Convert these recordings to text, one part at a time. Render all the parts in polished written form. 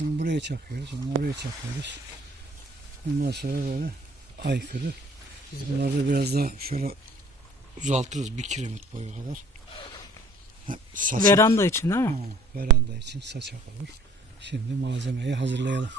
Bunu buraya çakıyoruz. Onu oraya çakıyoruz. Ondan sonra böyle aykırı. Biz bunları da biraz daha şöyle uzaltırız. 1 kiremit boyu kadar. Veranda için değil mi? Veranda için saçak olur. Şimdi malzemeyi hazırlayalım.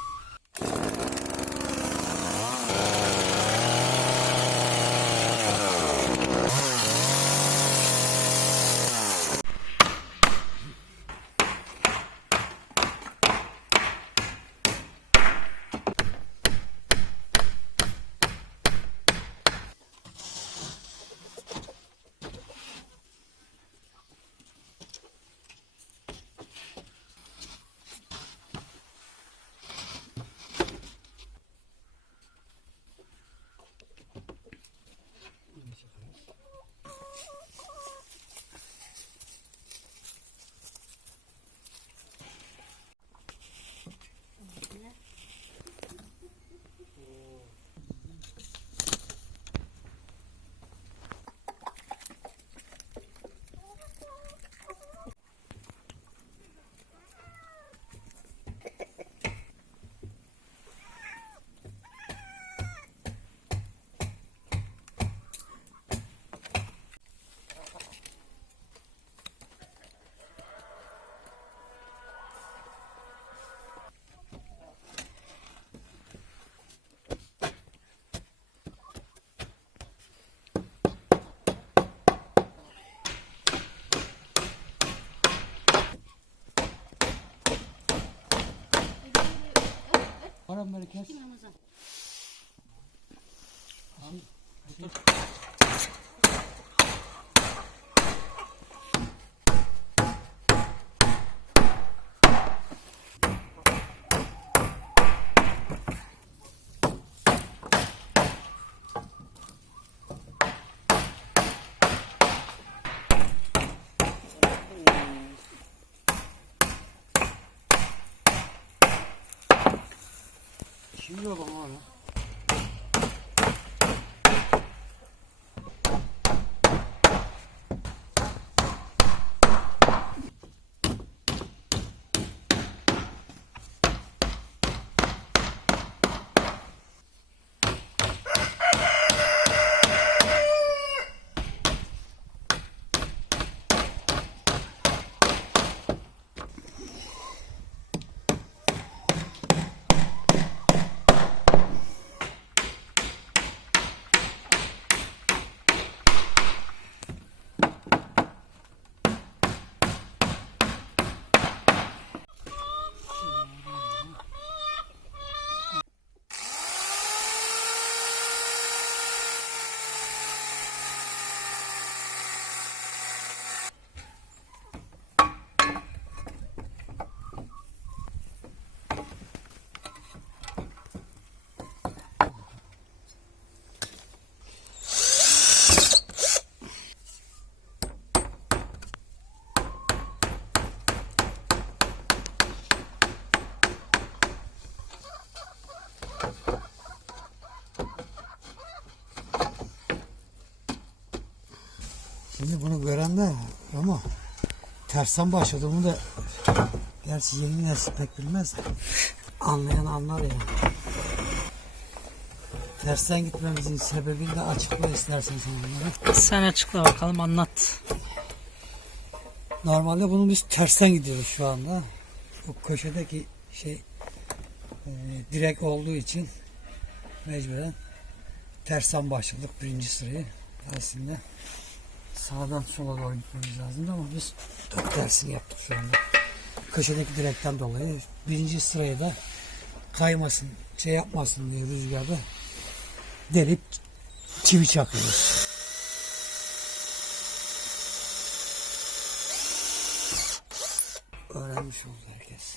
Umarım bereket. Şimdi yok ama öyle. Şimdi bunu gören de ama tersten başladığımı da gerçi yeni nesil pek bilmez de anlayan anlar ya. Tersten gitmemizin sebebini de açıkla istersen sen onları. Sen açıkla bakalım, anlat. Normalde bunu biz tersten gidiyoruz şu anda. Bu köşedeki şey direk olduğu için mecburen tersten başladık birinci sırayı. Aslında sağdan sola doğru gitmemiz lazımdı ama biz tersini yaptık şu anda. Köşedeki direkten dolayı birinci sırayı da kaymasın, şey yapmasın diye rüzgarda delip çivi çakıyoruz. Öğrenmiş oldu herkes.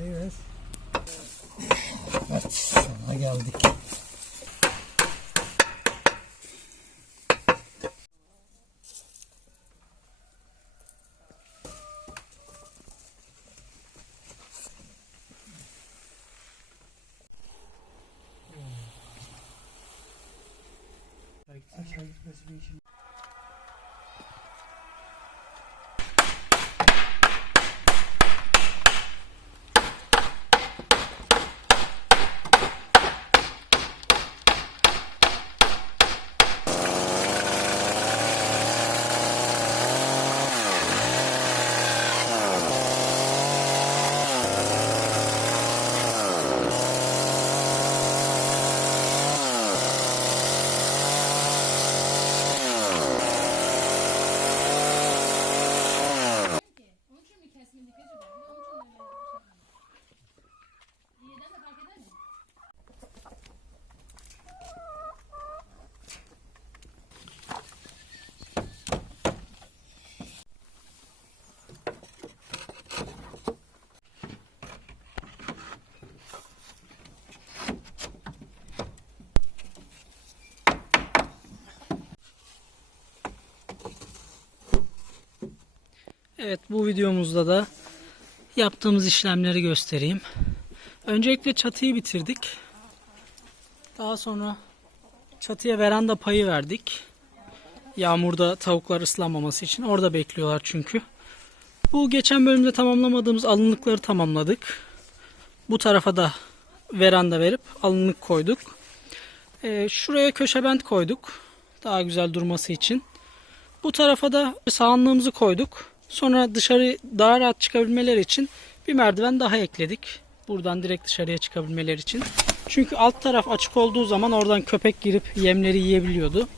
Evet. Evet, sonuna geldik. Aşağı gitmesi bir işim. Evet, bu videomuzda da yaptığımız işlemleri göstereyim. Öncelikle çatıyı bitirdik. Daha sonra çatıya veranda payı verdik. Yağmurda tavuklar ıslanmaması için. Orada bekliyorlar çünkü. Bu geçen bölümde tamamlamadığımız alınlıkları tamamladık. Bu tarafa da veranda verip alınlık koyduk. Şuraya köşebent koyduk. Daha güzel durması için. Bu tarafa da sahanlığımızı koyduk. Sonra dışarı daha rahat çıkabilmeleri için bir merdiven daha ekledik. Buradan direkt dışarıya çıkabilmeleri için. Çünkü alt taraf açık olduğu zaman oradan köpek girip yemleri yiyebiliyordu.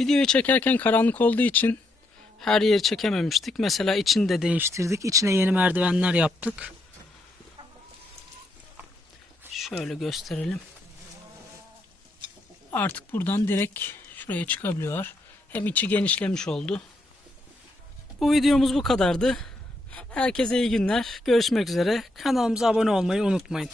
Videoyu çekerken karanlık olduğu için her yeri çekememiştik. Mesela içini de değiştirdik. İçine yeni merdivenler yaptık. Şöyle gösterelim. Artık buradan direkt şuraya çıkabiliyorlar. Hem içi genişlemiş oldu. Bu videomuz bu kadardı. Herkese iyi günler. Görüşmek üzere. Kanalımıza abone olmayı unutmayın.